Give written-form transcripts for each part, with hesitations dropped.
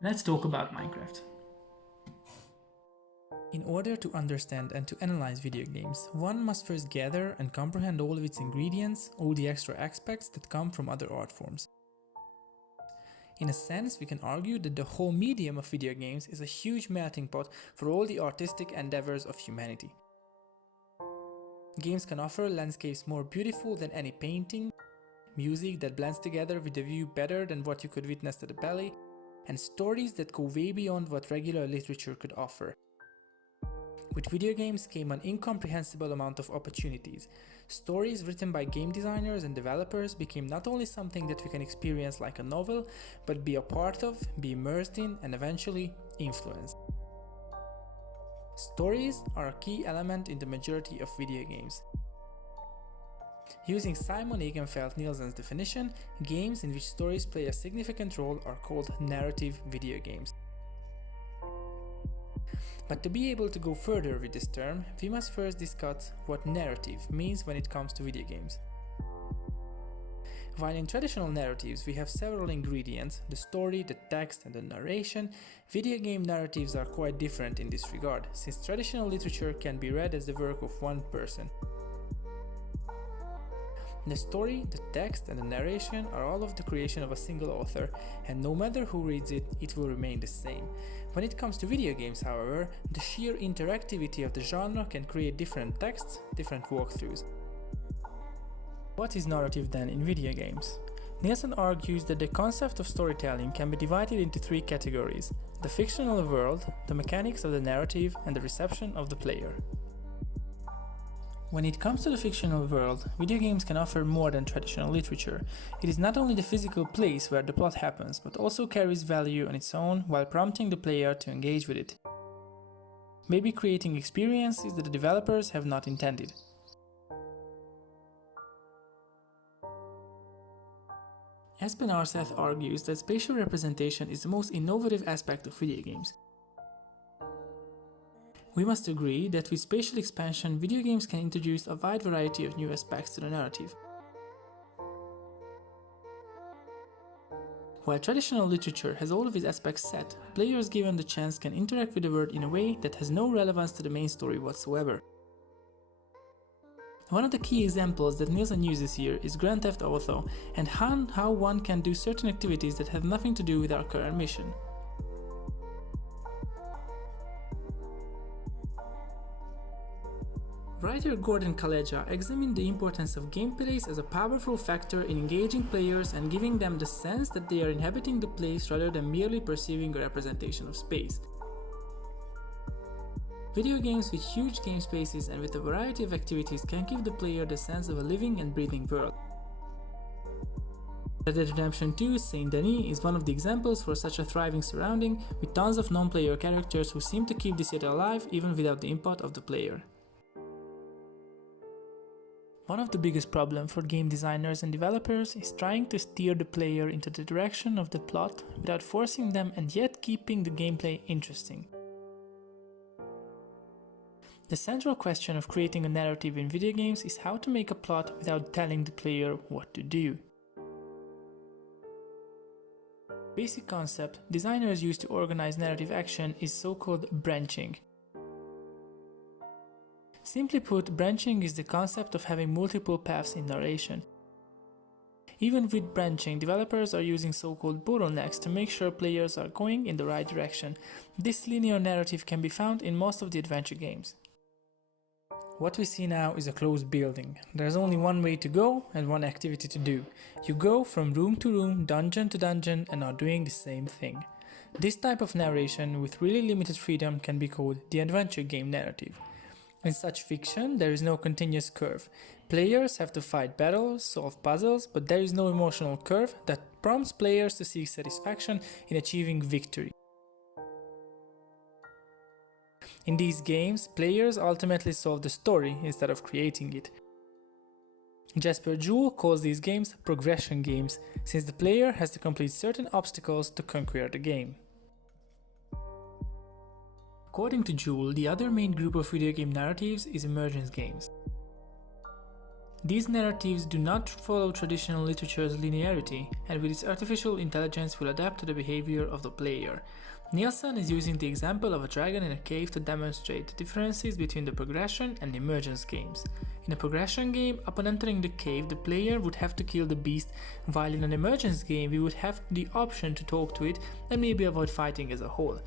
Let's talk about Minecraft. In order to understand and to analyze video games, one must first gather and comprehend all of its ingredients, all the extra aspects that come from other art forms. In a sense, we can argue that the whole medium of video games is a huge melting pot for all the artistic endeavors of humanity. Games can offer landscapes more beautiful than any painting, music that blends together with the view better than what you could witness at the ballet, and stories that go way beyond what regular literature could offer. With video games came an incomprehensible amount of opportunities. Stories written by game designers and developers became not only something that we can experience like a novel, but be a part of, be immersed in, and eventually influence. Stories are a key element in the majority of video games. Using Simon Egenfeldt-Nielsen's definition, games in which stories play a significant role are called narrative video games. But to be able to go further with this term, we must first discuss what narrative means when it comes to video games. While in traditional narratives we have several ingredients, the story, the text and the narration, video game narratives are quite different in this regard, since traditional literature can be read as the work of one person. The story, the text and the narration are all of the creation of a single author, and no matter who reads it, it will remain the same. When it comes to video games, however, the sheer interactivity of the genre can create different texts, different walkthroughs. What is narrative then in video games? Nielsen argues that the concept of storytelling can be divided into three categories: the fictional world, the mechanics of the narrative, and the reception of the player. When it comes to the fictional world, video games can offer more than traditional literature. It is not only the physical place where the plot happens, but also carries value on its own while prompting the player to engage with it, maybe creating experiences that the developers have not intended. Espen Aarseth argues that spatial representation is the most innovative aspect of video games. We must agree that with spatial expansion, video games can introduce a wide variety of new aspects to the narrative. While traditional literature has all of its aspects set, players given the chance can interact with the world in a way that has no relevance to the main story whatsoever. One of the key examples that Nielsen uses here is Grand Theft Auto and how one can do certain activities that have nothing to do with our current mission. Writer Gordon Calleja examined the importance of gameplays as a powerful factor in engaging players and giving them the sense that they are inhabiting the place rather than merely perceiving a representation of space. Video games with huge game spaces and with a variety of activities can give the player the sense of a living and breathing world. Red Dead Redemption 2 Saint Denis is one of the examples for such a thriving surrounding, with tons of non-player characters who seem to keep the city alive even without the input of the player. One of the biggest problems for game designers and developers is trying to steer the player into the direction of the plot without forcing them and yet keeping the gameplay interesting. The central question of creating a narrative in video games is how to make a plot without telling the player what to do. Basic concept designers use to organize narrative action is so-called branching. Simply put, branching is the concept of having multiple paths in narration. Even with branching, developers are using so-called bottlenecks to make sure players are going in the right direction. This linear narrative can be found in most of the adventure games. What we see now is a closed building. There's only one way to go and one activity to do. You go from room to room, dungeon to dungeon, and are doing the same thing. This type of narration with really limited freedom can be called the adventure game narrative. In such fiction, there is no continuous curve. Players have to fight battles, solve puzzles, but there is no emotional curve that prompts players to seek satisfaction in achieving victory. In these games, players ultimately solve the story instead of creating it. Jasper Jewell calls these games progression games, since the player has to complete certain obstacles to conquer the game. According to Jewell, the other main group of video game narratives is immersion games. These narratives do not follow traditional literature's linearity, and with its artificial intelligence will adapt to the behavior of the player. Nielsen is using the example of a dragon in a cave to demonstrate the differences between the progression and emergence games. In a progression game, upon entering the cave, the player would have to kill the beast, while in an emergence game we would have the option to talk to it and maybe avoid fighting as a whole.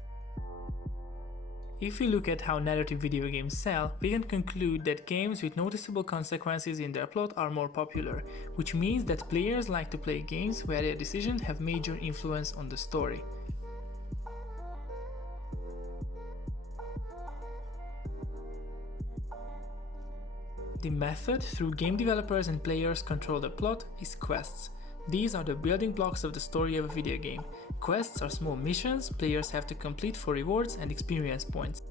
If we look at how narrative video games sell, we can conclude that games with noticeable consequences in their plot are more popular, which means that players like to play games where their decisions have major influence on the story. The method through game developers and players control the plot is quests. These are the building blocks of the story of a video game. Quests are small missions players have to complete for rewards and experience points.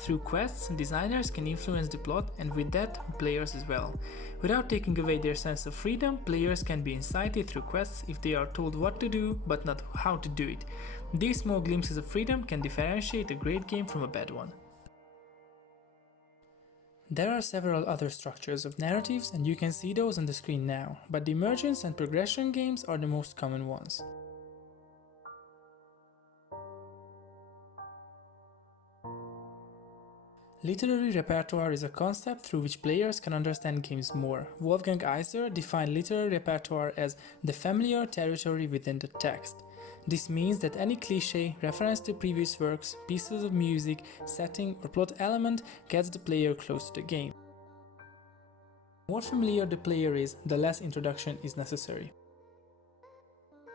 Through quests, designers can influence the plot and with that, players as well. Without taking away their sense of freedom, players can be incited through quests if they are told what to do but not how to do it. These small glimpses of freedom can differentiate a great game from a bad one. There are several other structures of narratives and you can see those on the screen now, but the emergence and progression games are the most common ones. Literary repertoire is a concept through which players can understand games more. Wolfgang Iser defined literary repertoire as the familiar territory within the text. This means that any cliché, reference to previous works, pieces of music, setting or plot element gets the player close to the game. The more familiar the player is, the less introduction is necessary.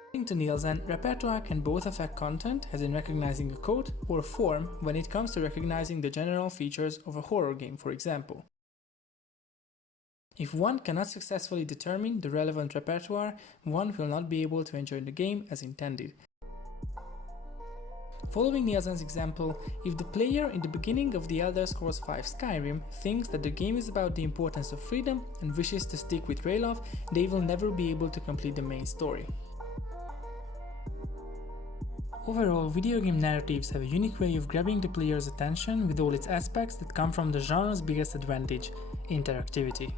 According to Nielsen, repertoire can both affect content, as in recognizing a code, or form when it comes to recognizing the general features of a horror game, for example. If one cannot successfully determine the relevant repertoire, one will not be able to enjoy the game as intended. Following Nielsen's example, if the player in the beginning of the Elder Scrolls V Skyrim thinks that the game is about the importance of freedom and wishes to stick with Ralof, they will never be able to complete the main story. Overall, video game narratives have a unique way of grabbing the player's attention with all its aspects that come from the genre's biggest advantage: interactivity.